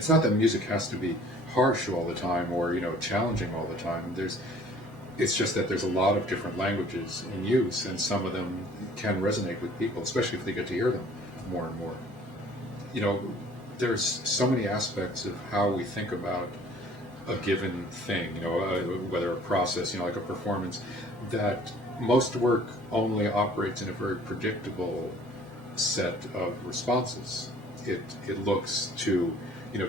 it's not that music has to be harsh all the time or challenging all the time. It's just that there's a lot of different languages in use, and some of them can resonate with people, especially if they get to hear them more and more. You know, there's so many aspects of how we think about a given thing, whether a process, like a performance, that most work only operates in a very predictable set of responses. It looks to,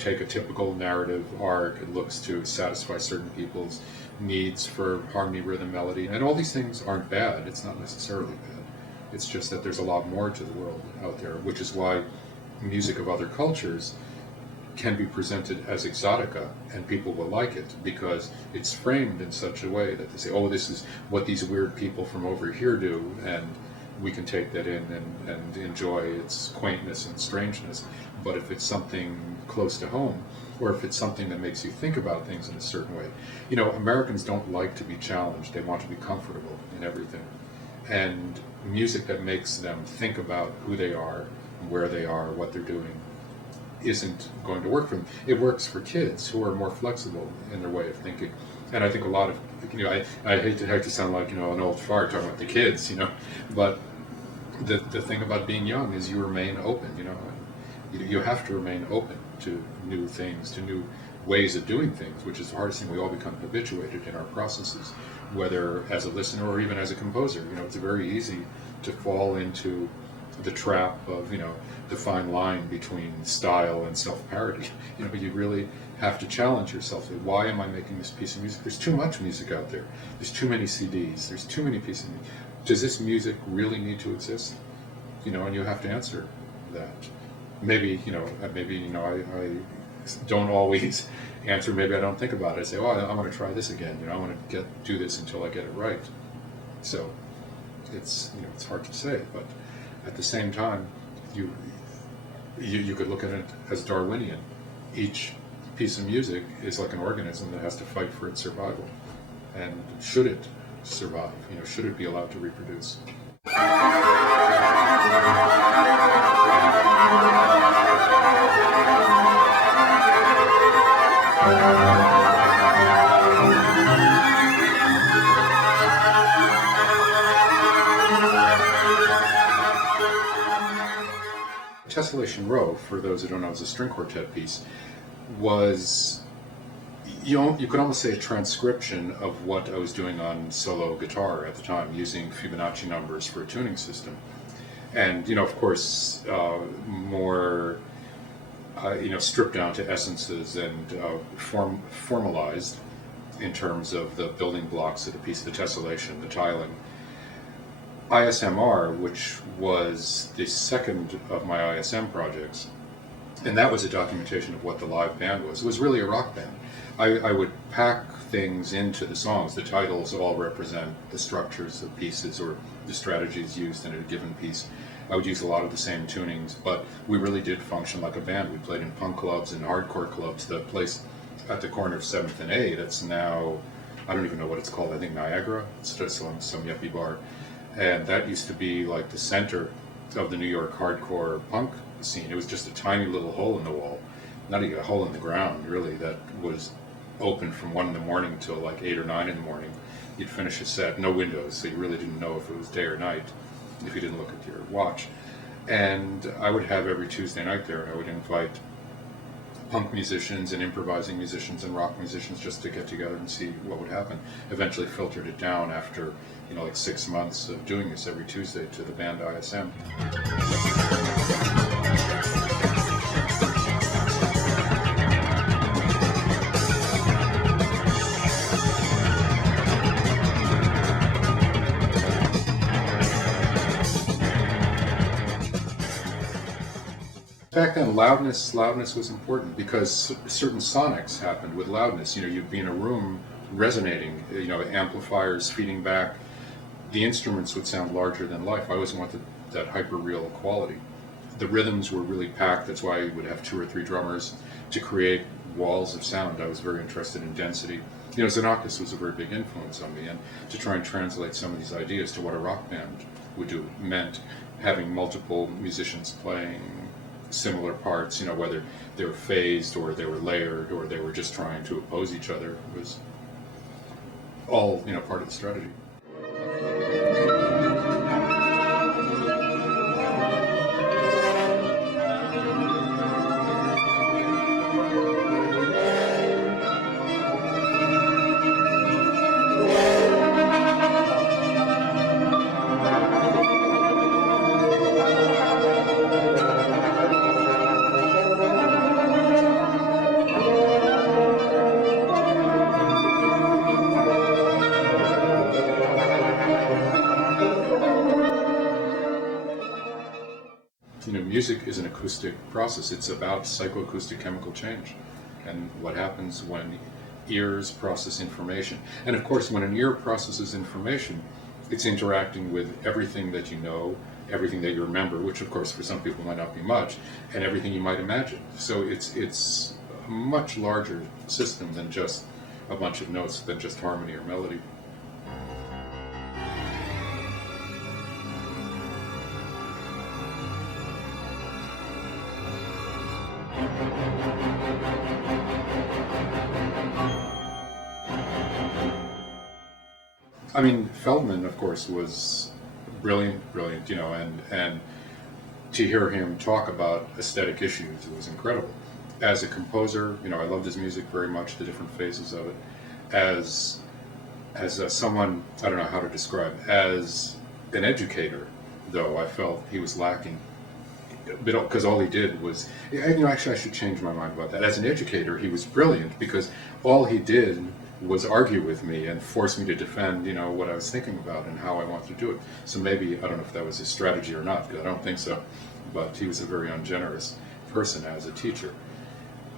take a typical narrative arc. It looks to satisfy certain people's needs for harmony, rhythm, melody, and all these things aren't bad. It's not necessarily bad. It's just that there's a lot more to the world out there, which is why music of other cultures can be presented as exotica, and people will like it because it's framed in such a way that they say, oh, this is what these weird people from over here do, and we can take that in and enjoy its quaintness and strangeness. But if it's something close to home, or if it's something that makes you think about things in a certain way, Americans don't like to be challenged. They want to be comfortable in everything. And music that makes them think about who they are, where they are, what they're doing, isn't going to work for them. It works for kids who are more flexible in their way of thinking. And I think a lot of, I hate to sound like, an old fart talking about the kids, but the thing about being young is you remain open, you have to remain open to new things, to new ways of doing things, which is the hardest thing. We all become habituated in our processes, whether as a listener or even as a composer. It's very easy to fall into the trap of, the fine line between style and self-parody, but you really have to challenge yourself. Why am I making this piece of music? There's too much music out there. There's too many CDs. There's too many pieces of music. Does this music really need to exist? And you have to answer that. Maybe, I don't always answer. Maybe I don't think about it. I say, oh, I'm going to try this again. I want to do this until I get it right. So it's hard to say, but at the same time, you could look at it as Darwinian. Each piece of music is like an organism that has to fight for its survival. And should it survive? Should it be allowed to reproduce? Tessellation Row, for those who don't know, is a string quartet piece, was, you could almost say, a transcription of what I was doing on solo guitar at the time, using Fibonacci numbers for a tuning system. And, of course, more, stripped down to essences and formalized in terms of the building blocks of the piece, the tessellation, the tiling. ISMR, which was the second of my ISM projects, and that was a documentation of what the live band was. It was really a rock band. I would pack things into the songs. The titles all represent the structures of pieces or the strategies used in a given piece. I would use a lot of the same tunings, but we really did function like a band. We played in punk clubs and hardcore clubs. The place at the corner of 7th and A, that's now, I don't even know what it's called, I think Niagara. It's just some yuppie bar. And that used to be like the center of the New York hardcore punk scene. It was just a tiny little hole in the wall, not even a hole in the ground, really, that was open from 1 in the morning till like 8 or 9 in the morning. You'd finish a set, no windows, so you really didn't know if it was day or night, if you didn't look at your watch. And I would have every Tuesday night there, and I would invite punk musicians and improvising musicians and rock musicians just to get together and see what would happen. Eventually filtered it down after, like 6 months of doing this every Tuesday to the band ISM. Back then, loudness was important because certain sonics happened with loudness. You'd be in a room resonating, amplifiers feeding back. The instruments would sound larger than life. I always wanted that hyper-real quality. The rhythms were really packed. That's why I would have 2 or 3 drummers to create walls of sound. I was very interested in density. Xenakis was a very big influence on me, and to try and translate some of these ideas to what a rock band would do meant having multiple musicians playing similar parts, whether they were phased or they were layered or they were just trying to oppose each other. It was all, part of the strategy. Music is an acoustic process. It's about psychoacoustic chemical change and what happens when ears process information. And of course, when an ear processes information, it's interacting with everything that you know, everything that you remember, which of course for some people might not be much, and everything you might imagine. So it's a much larger system than just a bunch of notes, than just harmony or melody. I mean, Feldman, of course, was brilliant, and to hear him talk about aesthetic issues, it was incredible. As a composer, I loved his music very much, the different phases of it. As someone, I don't know how to describe, as an educator, though, I felt he was lacking. Because all he did was, actually, I should change my mind about that. As an educator, he was brilliant because all he did was argue with me and force me to defend, what I was thinking about and how I wanted to do it. So maybe, I don't know if that was his strategy or not, because I don't think so, but he was a very ungenerous person as a teacher.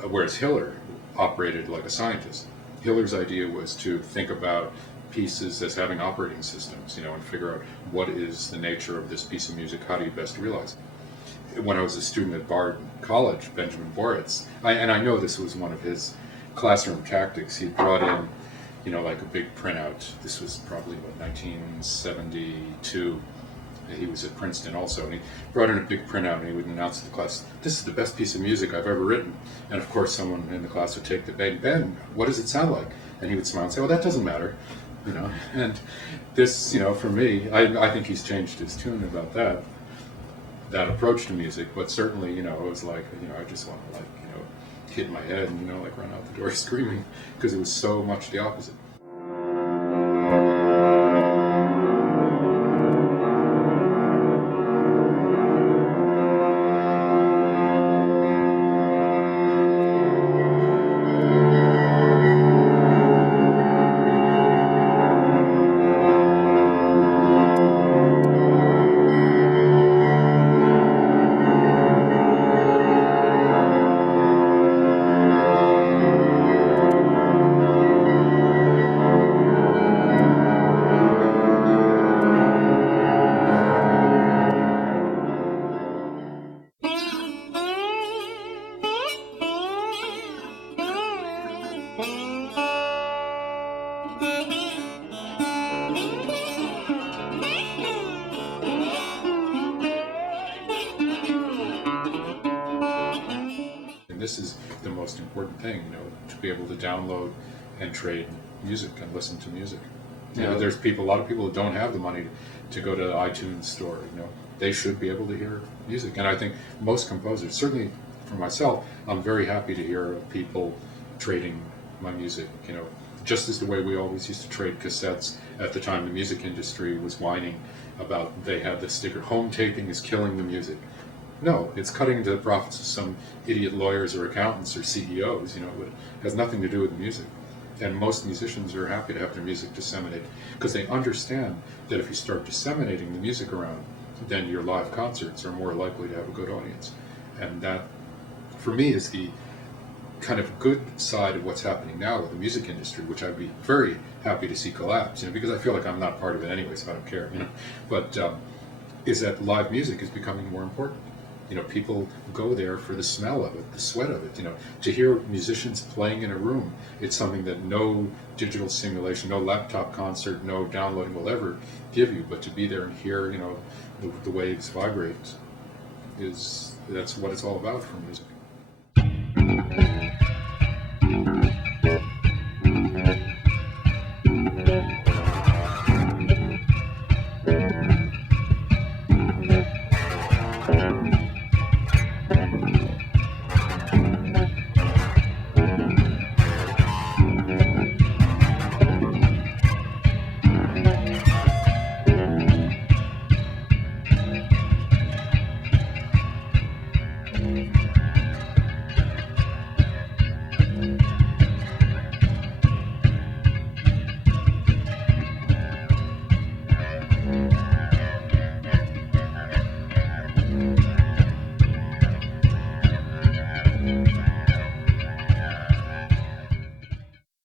Whereas Hiller operated like a scientist. Hiller's idea was to think about pieces as having operating systems, and figure out what is the nature of this piece of music, how do you best realize it. When I was a student at Bard College, Benjamin Boritz, and I know this was one of his classroom tactics, he brought in, like a big printout. This was probably, 1972. He was at Princeton also, and he brought in a big printout and he would announce to the class, "This is the best piece of music I've ever written." And of course someone in the class would take the bait, "Ben, what does it sound like?" And he would smile and say, "Well, that doesn't matter." And this, for me, I think he's changed his tune about that approach to music, but certainly, it was like, I just want to hit my head and, run out the door screaming, because it was so much the opposite. This is the most important thing, to be able to download and trade music and listen to music. There's a lot of people who don't have the money to go to the iTunes store. They should be able to hear music, and I think most composers, certainly for myself, I'm very happy to hear of people trading my music. Just as the way we always used to trade cassettes at the time the music industry was whining about, they had the sticker, "Home taping is killing the music." No, it's cutting into the profits of some idiot lawyers or accountants or CEOs. It has nothing to do with the music. And most musicians are happy to have their music disseminated because they understand that if you start disseminating the music around, then your live concerts are more likely to have a good audience. And that, for me, is the kind of good side of what's happening now with the music industry, which I'd be very happy to see collapse, because I feel like I'm not part of it anyway, so I don't care, But is that live music is becoming more important. People go there for the smell of it, the sweat of it. To hear musicians playing in a room, it's something that no digital simulation, no laptop concert, no downloading will ever give you. But to be there and hear, the waves vibrate, is that's what it's all about for music.